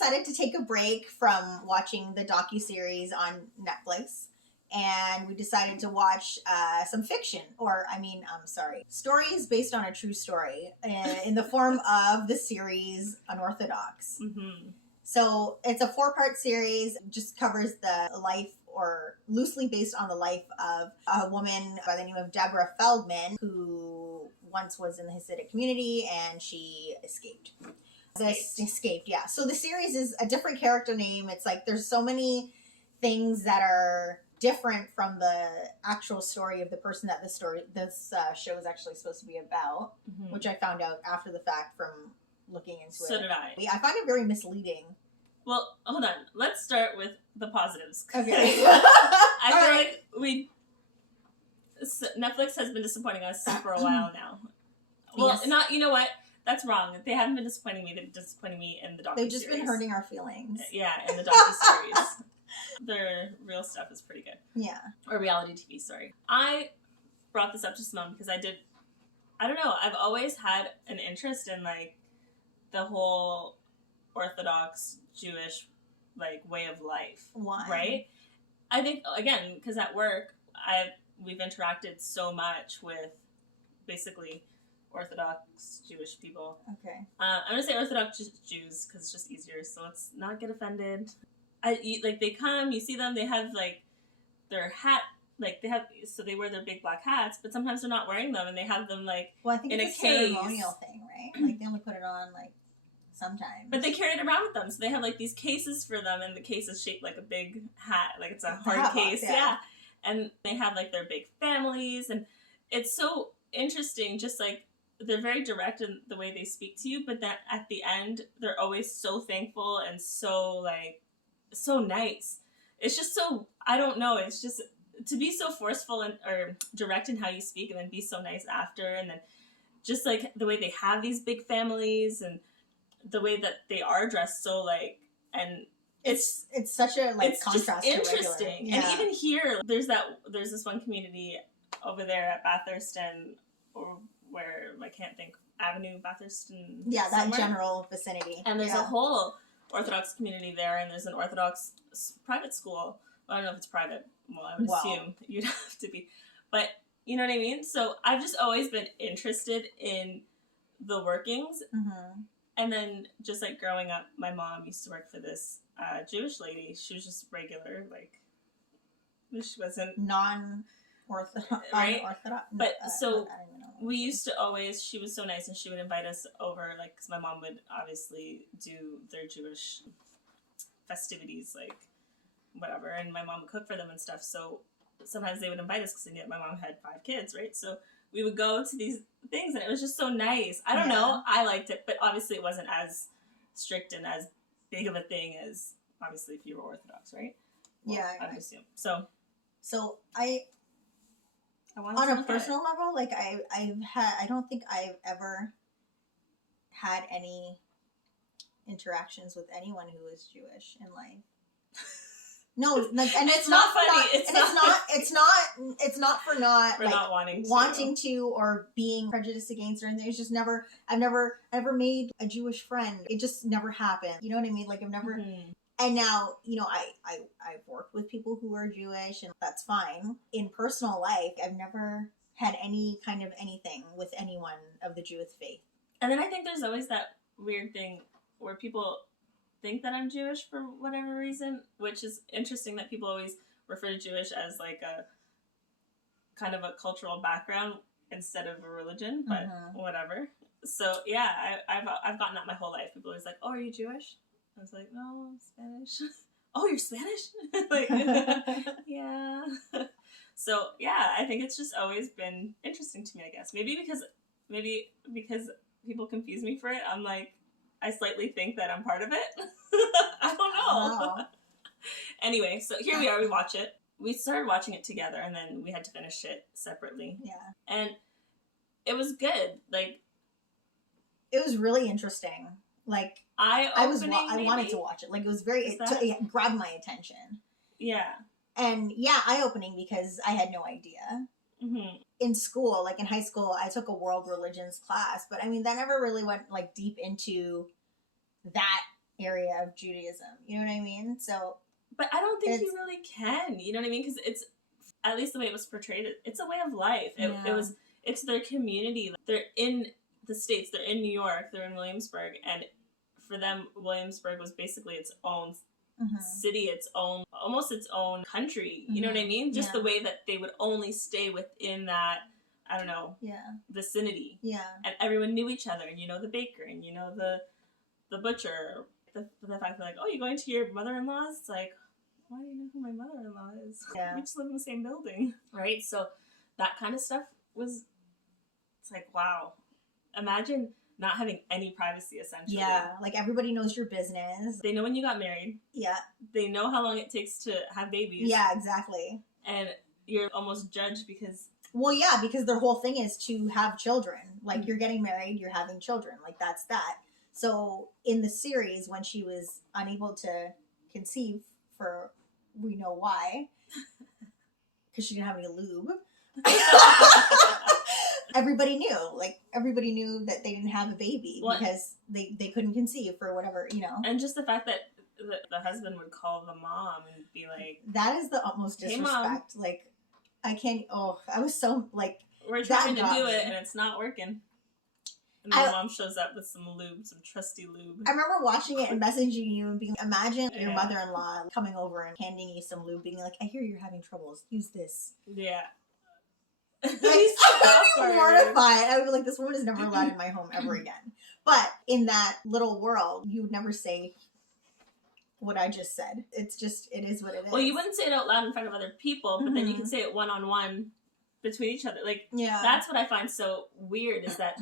decided to take a break from watching the docuseries on Netflix. And we decided to watch some fiction, stories based on a true story in the form of the series Unorthodox. Mm-hmm. So it's a 4-part series, just covers the life, or loosely based on the life of a woman by the name of Deborah Feldman, who once was in the Hasidic community and she escaped. Yeah. So the series is a different character name. It's like there's so many things that are different from the actual story of the person that this show is actually supposed to be about, which I found out after the fact from looking into it. So did I. I find it very misleading. Well, hold on. Let's start with the positives. Okay. I feel like Netflix has been disappointing us for a while now. Well, yes. You know what? That's wrong. They haven't been disappointing me. They've been disappointing me in the docuseries. They've just been hurting our feelings. Yeah, in the docuseries. Their real stuff is pretty good. Yeah. Or reality TV, sorry. I brought this up to Simone because I don't know, I've always had an interest in, like, the whole Orthodox Jewish, like, way of life. Why? Right? I think, again, because at work, we've interacted so much with basically Orthodox Jewish people. Okay. I'm going to say Orthodox Jews because it's just easier, so let's not get offended. They come, you see them, they have, like, their hat, like, they wear their big black hats, but sometimes they're not wearing them, and they have them, like, well, I think in it's a case. Ceremonial thing, right? Like, they only put it on, like, sometimes. But they carry it around with them, so they have, like, these cases for them, and the case is shaped like a big hat, like, it's a hard case, yeah. And they have, like, their big families, and it's so interesting, just, like, they're very direct in the way they speak to you, but then at the end, they're always so thankful and so, like, so nice. It's just so, I don't know, it's just, to be so forceful or direct in how you speak and then be so nice after, and then just, like, the way they have these big families and the way that they are dressed, so, like, and it's such a, like, it's contrast just interesting. Yeah. And even here, there's this one community over there at Bathurst, or where, I can't think, Avenue, Bathurst, and yeah, that somewhere. General vicinity. And there's a whole Orthodox community there, and there's an Orthodox private school. Well, I don't know if it's private. Well, I would assume you'd have to be. But, you know what I mean? So I've just always been interested in the workings. Mm-hmm. And then, just, like, growing up, my mom used to work for this Jewish lady. She was just regular, like, she wasn't... Non-Orthodox. Right? Orthodox. But, so... We used to always, she was so nice, and she would invite us over, like, because my mom would obviously do their Jewish festivities, like, whatever, and my mom would cook for them and stuff, so sometimes they would invite us because they knew that my mom had 5 kids, right? So we would go to these things, and it was just so nice. I don't know, I liked it, but obviously it wasn't as strict and as big of a thing as, obviously, if you were Orthodox, right? Well, yeah. I would assume. So on a personal level, like, I don't think I've ever had any interactions with anyone who is Jewish in life. No, like, and it's not funny. It's not for not wanting to or being prejudiced against or anything. It's just I've never made a Jewish friend. It just never happened. You know what I mean? Like, I've never. Mm-hmm. And now, you know, I've worked with people who are Jewish, and that's fine. In personal life, I've never had any kind of anything with anyone of the Jewish faith. And then I think there's always that weird thing where people think that I'm Jewish for whatever reason, which is interesting that people always refer to Jewish as, like, a kind of a cultural background instead of a religion, but whatever. So, yeah, I've gotten that my whole life. People are always like, oh, are you Jewish? I was like, no, I'm Spanish. Oh, you're Spanish? Like, yeah. So, yeah, I think it's just always been interesting to me, I guess. Maybe because people confuse me for it, I'm like, I slightly think that I'm part of it. I don't know. Wow. Anyway, so here we are, we watch it. We started watching it together, and then we had to finish it separately. Yeah. And it was good. Like, it was really interesting. Like, I wanted to watch it. Like, it was it grabbed my attention. Yeah. And yeah, eye-opening because I had no idea. Mm-hmm. In school, like in high school, I took a world religions class, but I mean, that never really went, like, deep into that area of Judaism. You know what I mean? So, but I don't think you really can. You know what I mean? Because it's, at least the way it was portrayed, it's a way of life. It's their community. They're in the States. They're in New York. They're in Williamsburg, and for them, Williamsburg was basically its own city, its own, almost its own country. You know what I mean? Just the way that they would only stay within that, I don't know, vicinity. Yeah. And everyone knew each other, and you know the baker, and you know the butcher. The fact that, like, oh, you're going to your mother-in-law's? It's like, why do you know who my mother-in-law is? Yeah. We just live in the same building. Right? So that kind of stuff was, it's like, wow. Imagine not having any privacy, essentially. Yeah, like everybody knows your business. They know when you got married. Yeah. They know how long it takes to have babies. Yeah, exactly. And you're almost judged because... Well, yeah, because their whole thing is to have children. Like, you're getting married, you're having children. Like, that's that. So, in the series, when she was unable to conceive for we know why, because she didn't have any lube, everybody knew that they didn't have a baby because they couldn't conceive for whatever, you know. And just the fact that the husband would call the mom and be like, that is the utmost disrespect. Hey, like, I can't, I was so, like, we're trying to do it and it's not working. And then mom shows up with some lube, some trusty lube. I remember watching it and messaging you and being, imagine your mother-in-law coming over and handing you some lube, being like, I hear you're having troubles. Use this. Yeah. Like, I would be mortified. I would be like, this woman is never allowed in my home ever again. But in that little world, you would never say what I just said. It's just, it is what it is. Well, you wouldn't say it out loud in front of other people, but then you can say it one-on-one between each other. Like, that's what I find so weird, is that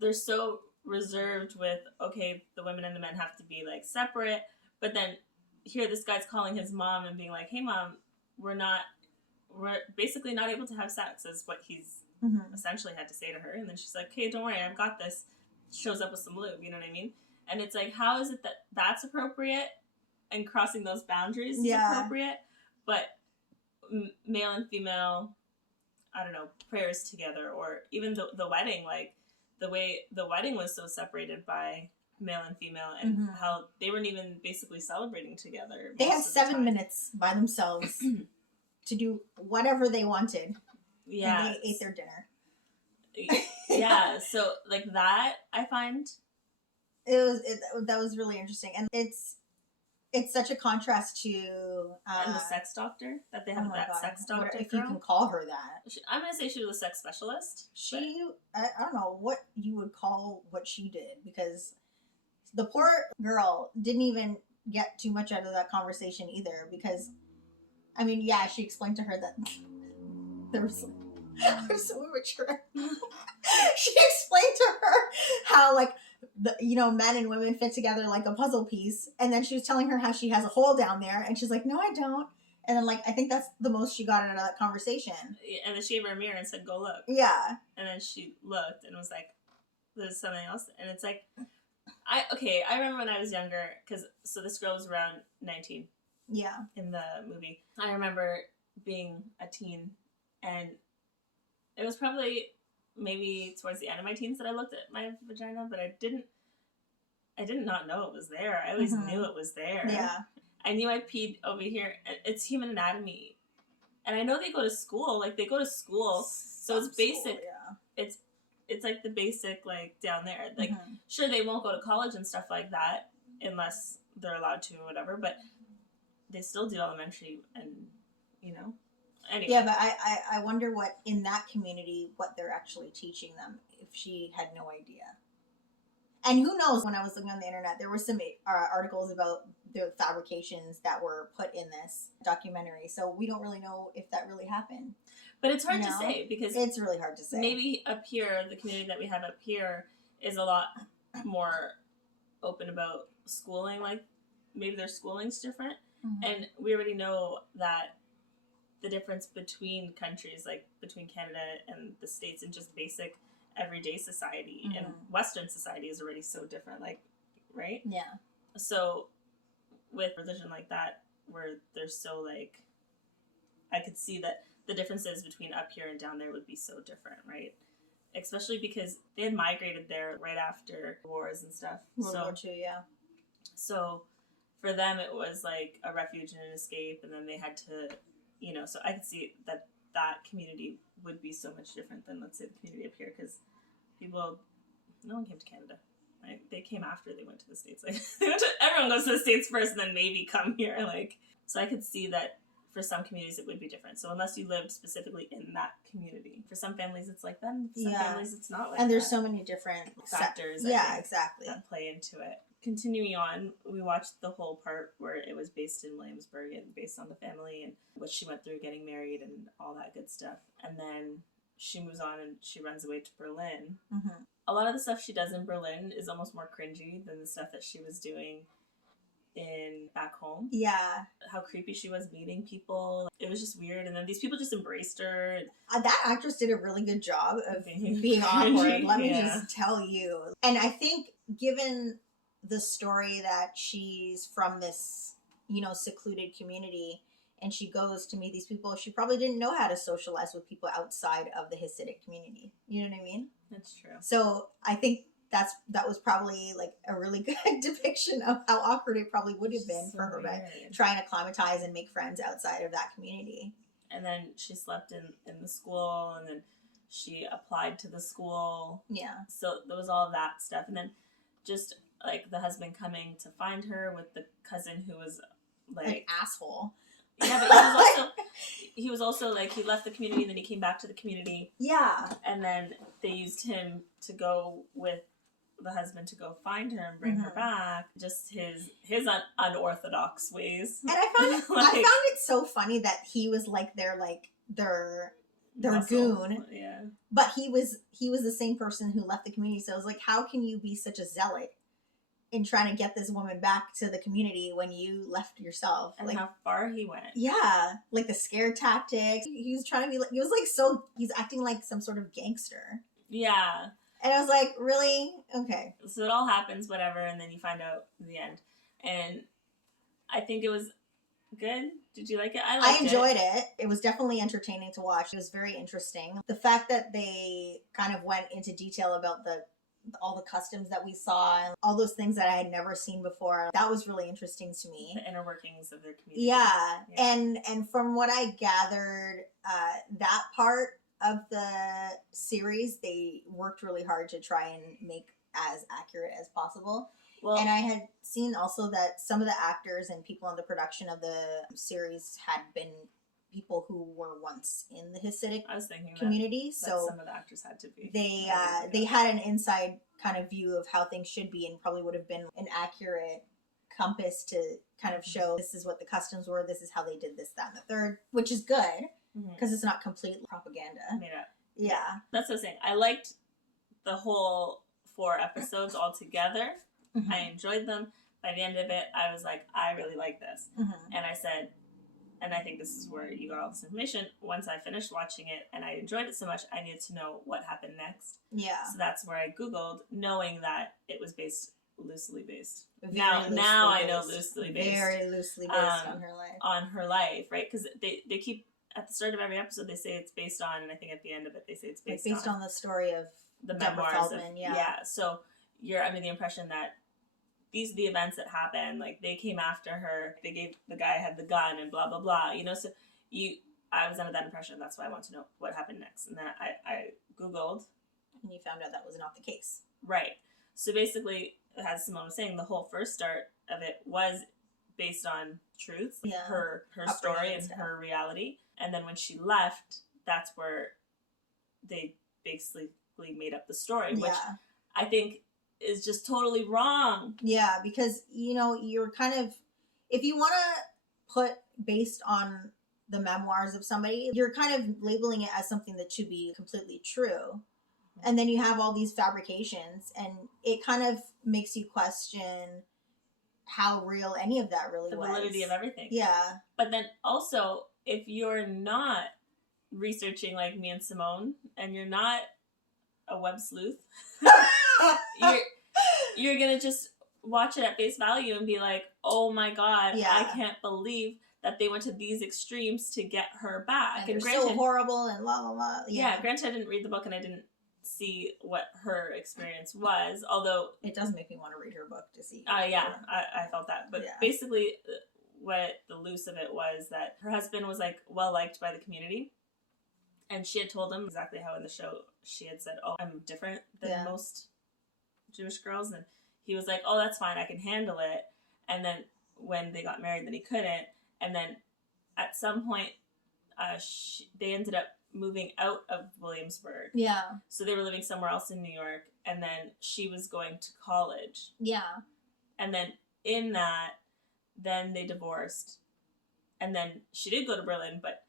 they're so reserved with, okay, the women and the men have to be, like, separate, but then here this guy's calling his mom and being like, hey, mom, we're basically not able to have sex, is what he's essentially had to say to her. And then she's like, okay, don't worry, I've got this. Shows up with some lube, you know what I mean? And it's like, how is it that that's appropriate and crossing those boundaries is appropriate, but male and female, I don't know, prayers together, or even the wedding, like, the way the wedding was so separated by male and female, and how they weren't even basically celebrating together. They had 7 minutes by themselves to do whatever they wanted. Yeah. And they ate their dinner. Yeah. So, like, that, I find... that was really interesting. And it's such a contrast to... and the sex doctor, that they have sex doctor if you can call her that. I'm going to say she was a sex specialist. I don't know what you would call what she did, because the poor girl didn't even get too much out of that conversation either, because, I mean, yeah, she explained to her that there was... I'm so immature. She explained to her how, like, men and women fit together like a puzzle piece. And then she was telling her how she has a hole down there. And she's like, no, I don't. And then, like, I think that's the most she got out of that conversation. And then she gave her a mirror and said, go look. Yeah. And then she looked and was like, there's something else. And it's like, I remember when I was younger, so this girl was around 19. Yeah. In the movie. I remember being a teen, and it was probably maybe towards the end of my teens that I looked at my vagina, but I did not know it was there. I always knew it was there. Yeah. I knew I peed over here. It's human anatomy. And I know they go to school. Like, they go to school. So it's basic. Yeah. It's like the basic, like, down there. Like, sure, they won't go to college and stuff like that unless they're allowed to or whatever, but they still do elementary and, you know. Anyway. Yeah, but I wonder what, in that community, what they're actually teaching them, if she had no idea. And who knows, when I was looking on the internet, there were some articles about the fabrications that were put in this documentary. So we don't really know if that really happened. But it's hard to say, because... It's really hard to say. Maybe up here, the community that we have up here is a lot more open about schooling. Like, maybe their schooling's different. And we already know that the difference between countries, like between Canada and the States, and just basic everyday society and Western society is already so different, like, right? Yeah. So with religion like that, where they're so, like, I could see that the differences between up here and down there would be so different, right? Especially because they had migrated there right after wars and stuff. World War II, yeah. So for them, it was like a refuge and an escape, and then they had to, so I could see that community would be so much different than, let's say, the community up here, because no one came to Canada. Right? They came after they went to the States. Like, everyone goes to the States first and then maybe come here. Like, so I could see that for some communities it would be different. So unless you lived specifically in that community, for some families it's like that, and for some families it's not like that. And there's so many different factors exactly that play into it. Continuing on, we watched the whole part where it was based in Williamsburg and based on the family and what she went through getting married and all that good stuff. And then she moves on and she runs away to Berlin. Mm-hmm. A lot of the stuff she does in Berlin is almost more cringy than the stuff that she was doing back home. Yeah. How creepy she was meeting people. It was just weird. And then these people just embraced her. That actress did a really good job of being awkward. Let me just tell you. And I think given the story that she's from this, secluded community, and she goes to meet these people, she probably didn't know how to socialize with people outside of the Hasidic community. You know what I mean? That's true. So I think that was probably like a really good depiction of how awkward it probably would have been for her to try and acclimatize and make friends outside of that community. And then she slept in the school, and then she applied to the school. Yeah. So there was all of that stuff. And then just like the husband coming to find her with the cousin who was like an asshole. Yeah, but he was also like, he left the community and then he came back to the community. Yeah. And then they used him to go with the husband to go find her and bring her back. Just his unorthodox ways. And I found I found it so funny that he was like their goon. Yeah. But he was the same person who left the community. So I was like, how can you be such a zealot in trying to get this woman back to the community when you left yourself? And like, how far he went. Yeah. Like the scare tactics. He was trying to be like, he's acting like some sort of gangster. Yeah. And I was like, really? Okay. So it all happens, whatever, and then you find out in the end. And I think it was good. Did you like it? I enjoyed it. It was definitely entertaining to watch. It was very interesting. The fact that they kind of went into detail about all the customs that we saw and all those things that I had never seen before, that was really interesting to me. The inner workings of their community. Yeah. And from what I gathered, that part of the series, they worked really hard to try and make as accurate as possible. Well, and I had seen also that some of the actors and people on the production of the series had been people who were once in the Hasidic community. So some of the actors had to be. They had an inside kind of view of how things should be, and probably would have been an accurate compass to kind of show this is what the customs were, this is how they did this, that, and the third, which is good because it's not complete propaganda. Made up. Yeah. That's what I'm saying. I liked the whole 4 episodes all together. I enjoyed them. By the end of it, I was like, I really like this. And I said, and I think this is where you got all this information, once I finished watching it and I enjoyed it so much, I needed to know what happened next. Yeah. So that's where I Googled, knowing that it was loosely based. Now I know loosely based. Very loosely based on her life. On her life, right? Because they keep, at the start of every episode, they say it's based on, and I think at the end of it, they say it's based on the story of the memoirs of, yeah. So you're under the impression that these are the events that happened. Like, they came after her. They gave the guy had the gun and blah blah blah. So I was under that impression. That's why I want to know what happened next. And then I Googled, and you found out that was not the case. Right. So basically, as Simone was saying, the whole first start of it was based on truth, her story and her reality. And then when she left, that's where they basically made up the story, which I think is just totally wrong. Yeah, because, you're kind of, if you want to put based on the memoirs of somebody, you're kind of labeling it as something that should be completely true. And then you have all these fabrications, and it kind of makes you question how real any of that really was. The validity of everything. Yeah. But then also, if you're not researching like me and Simone, and you're not a web sleuth, you're gonna just watch it at face value and be like, oh my god, I can't believe that they went to these extremes to get her back. And they're so horrible and la la la. Yeah, granted, I didn't read the book and I didn't see what her experience was, although It does make me want to read her book to see. yeah, I felt that. But Yeah. basically, what the loose of it was that her husband was like well liked by the community, and she had told him exactly how in the show she had said, "Oh, I'm different than most Jewish girls," and he was like, "Oh, that's fine, I can handle it." And then when they got married, then he couldn't, and then at some point, they ended up moving out of Williamsburg. Yeah. So they were living somewhere else in New York, and then she was going to college. Yeah. And then in that, then they divorced. And then she did go to Berlin, but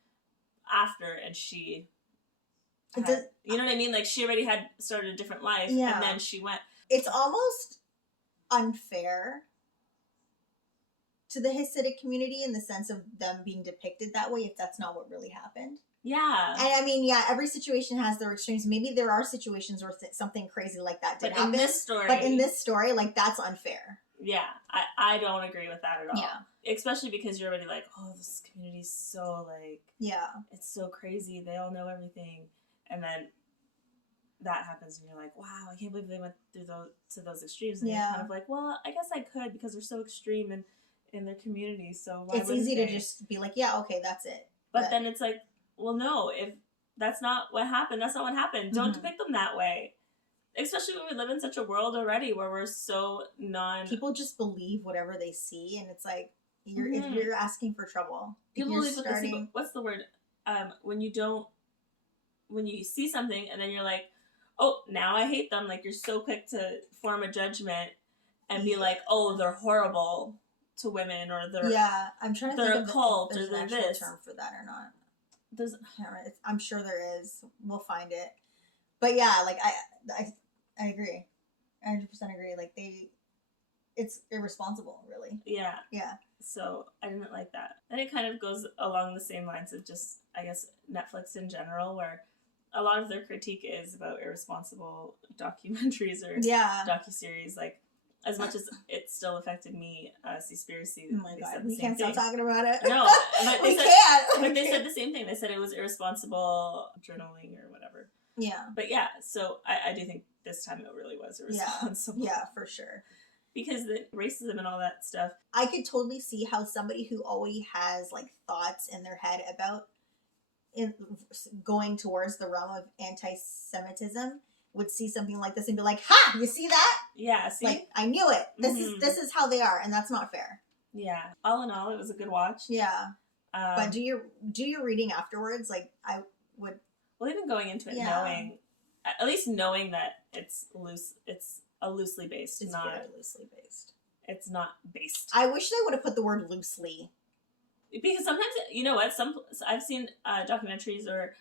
after, and she had, you know what I mean? Like, she already had started a different life, Yeah. and then she went. It's almost unfair to the Hasidic community in the sense of them being depicted that way if that's not what really happened. Yeah. And I mean, yeah, every situation has their extremes. Maybe there are situations where something crazy like that did happen. But in this story, like, that's unfair. Yeah, I don't agree with that at all. Yeah. Especially because you're already like, oh, this community's so, like... Yeah. It's so crazy. They all know everything. And then that happens and you're like, wow, I can't believe they went through those extremes. And you're kind of like, well, I guess I could because they're so extreme in their community. So why it's easy to just be like, yeah, okay, that's it. But then it's like, well, no, if that's not what happened, that's not what happened. Don't depict them that way. Especially when we live in such a world already where we're so People just believe whatever they see, and it's like, if you're asking for trouble. People believe what's the word? When you see something and then you're like, oh, now I hate them. Like, you're so quick to form a judgment and be like, oh, they're horrible to women, or they're I'm trying to they're think a cult, if there's or they're an actual this term for that or not. There's, I'm sure there is. We'll find it. But yeah, like I agree. 100% agree. Like, it's irresponsible, really. Yeah. Yeah. So I didn't like that. And it kind of goes along the same lines of just, I guess, Netflix in general, where a lot of their critique is about irresponsible documentaries or docuseries. Like, as much as it still affected me, Seaspiracy. Oh my God, we can't stop talking about it. No, but we can't. But they said the same thing. They said it was irresponsible journaling or whatever. Yeah. But yeah, so I do think this time it really was irresponsible. Yeah, for sure. Because the racism and all that stuff. I could totally see how somebody who already has, like, thoughts in their head about going towards the realm of anti-Semitism would see something like this and be like, ha, you see that? Yeah, see? Like, I knew it. This is how they are, and that's not fair. Yeah. All in all, it was a good watch. Yeah. But do your reading afterwards. Like, I would... Well, even going into it knowing, at least knowing that it's a loosely based. It's very loosely based. It's not based. I wish they would have put the word loosely. Because sometimes, you know what, I've seen documentaries or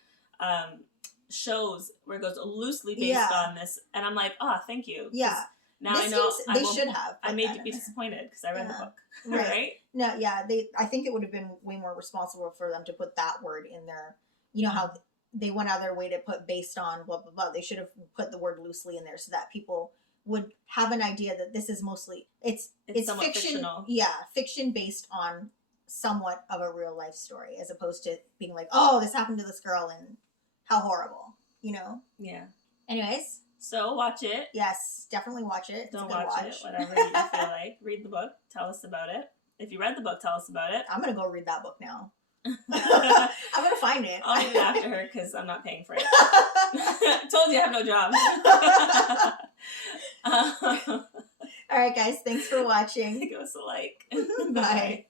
shows where it goes loosely based on this, and I'm like, oh, thank you. Yeah. Now I know they should have. I may be disappointed because I read the book. Right? No, yeah. I think it would have been way more responsible for them to put that word in there. You know how they went out of their way to put based on blah, blah, blah. They should have put the word loosely in there so that people would have an idea that this is mostly, it's fiction. Fictional. Yeah, fiction based on somewhat of a real life story, as opposed to being like, oh, this happened to this girl and how horrible, you know? Yeah. Anyways. So watch it. Yes, definitely watch it. Don't watch it, whatever you feel like. Read the book. Tell us about it. If you read the book, tell us about it. I'm going to go read that book now. I'm going to find it. I'll read it after her because I'm not paying for it. Told you I have no job. All right, guys. Thanks for watching. Give us a like. Bye.